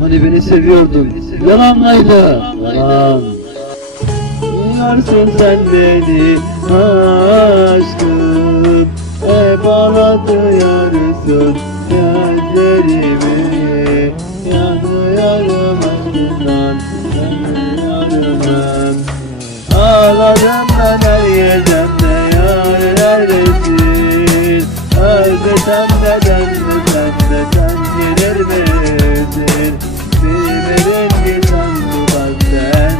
Hani beni seviyordun. Yalan mıydı? Yalan. Biliyorsun sen beni aşkım Hep ağlatıyorsun gözlerimi Bilmedim ki sen bu bak sen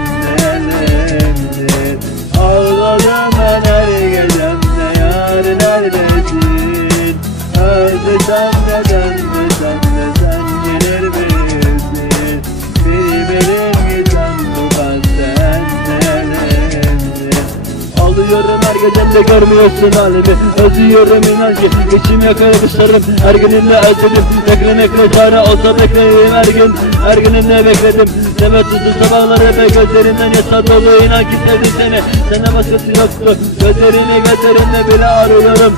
neredesin Ağladım ben her gecemde yar neredesin Özlesem neden Alıyorum her gecemde görmüyorsun halimi Özlüyorum inan ki içim yakalamışlarım Her gününle özledim Ekran ekran çare olsa beklerim her gün. Her gününle bekledim. Demet tuttu sabahları ve gözlerinden yaşa dolu. İnan ki sevdim seni. Sana başkası yoktu. Gözlerini gözlerimle bile arıyorum.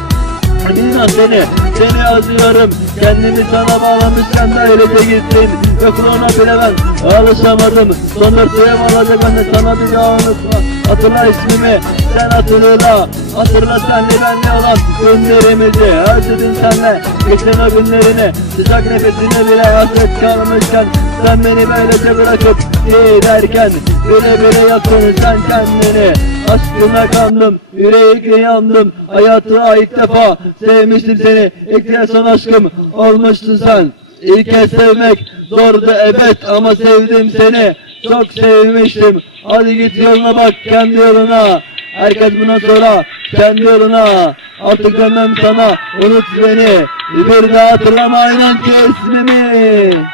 İnan seni, seni özlüyorum. Kendimi sana bağlamışken de öylece gittin. Yokluğuna bile ben alışamadım. Son suyum olacak ben de sana bir daha unutma Hatırla ismimi, sen hatırla. Hatırla senle benle olan günlerimizi. Özledim senle, geçen o günlerini. Sıcak nefesine bile hasret kalmışken Sen beni böylece bırakıp giderken Bile bile yaktın sen kendini. Aşkına kandım, yüreğe yandım Hayatı ilk defa sevmiştim seni Son aşkım olmuştun sen. İlk kez sevmek zordu evet ama sevdim seni. Çok sevmiştim. Hadi git yoluna bak kendi yoluna. Herkes bundan sonra kendi yoluna. Artık dönmem sana. Unut beni. Bir daha hatırlama inan ki ismimi